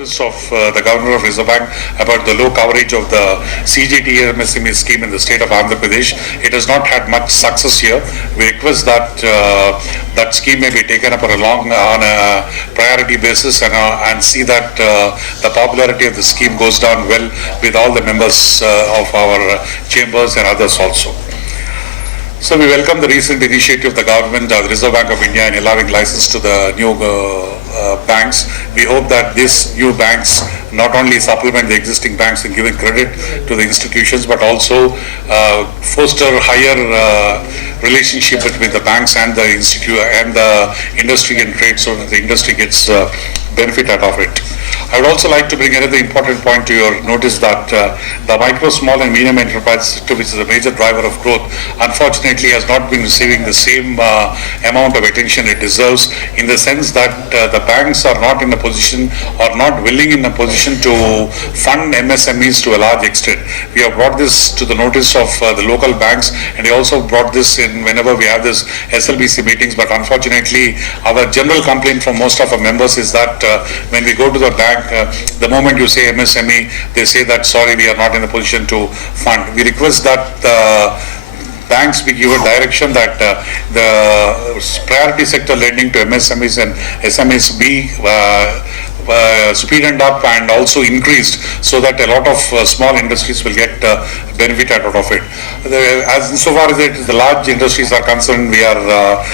notice of the Governor of Reserve Bank about the low coverage of the CGT MSME scheme in the state of Andhra Pradesh. It has not had much success here. We request that that scheme may be taken up on a priority basis and see that the popularity of the scheme goes down well with all the members of our chambers and others also. So we welcome the recent initiative of the government, the Reserve Bank of India, in allowing license to the new banks. We hope that these new banks not only supplement the existing banks in giving credit to the institutions, but also foster higher relationship between the banks and the institute and the industry and trade, so that the industry gets benefit out of it. I would also like to bring another important point to your notice that the micro, small and medium enterprise sector, which is a major driver of growth, unfortunately has not been receiving the same amount of attention it deserves, in the sense that the banks are not in a position or not willing in a position to fund MSMEs to a large extent. We have brought this to the notice of the local banks, and we also brought this in whenever we have this SLBC meetings, but unfortunately our general complaint from most of our members is that when we go to the bank, the moment you say MSME, they say that sorry, we are not in a position to fund. We request that banks be given direction that the priority sector lending to MSMEs and SMEs be speeded up and also increased, so that a lot of small industries will get benefit out of it. As so far as the large industries are concerned, we are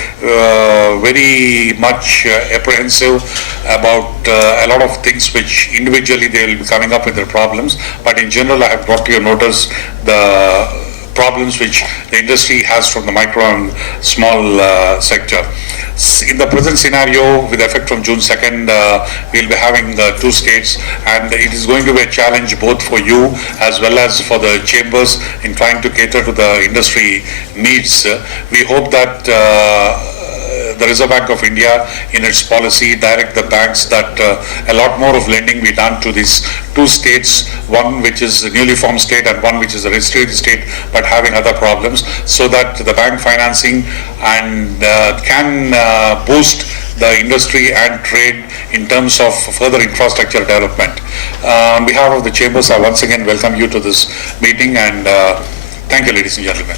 very much apprehensive about a lot of things which individually they will be coming up with their problems, but in general I have brought to your notice the problems which the industry has from the micro and small sector. In the present scenario, with effect from June 2nd, we'll be having 2 states, and it is going to be a challenge both for you as well as for the chambers in trying to cater to the industry needs. We hope that the Reserve Bank of India, in its policy, direct the banks that a lot more of lending be done to these 2 states, one which is a newly formed state and one which is a restricted state but having other problems, so that the bank financing and can boost the industry and trade in terms of further infrastructure development. On behalf of the chambers, I once again welcome you to this meeting, and thank you, ladies and gentlemen.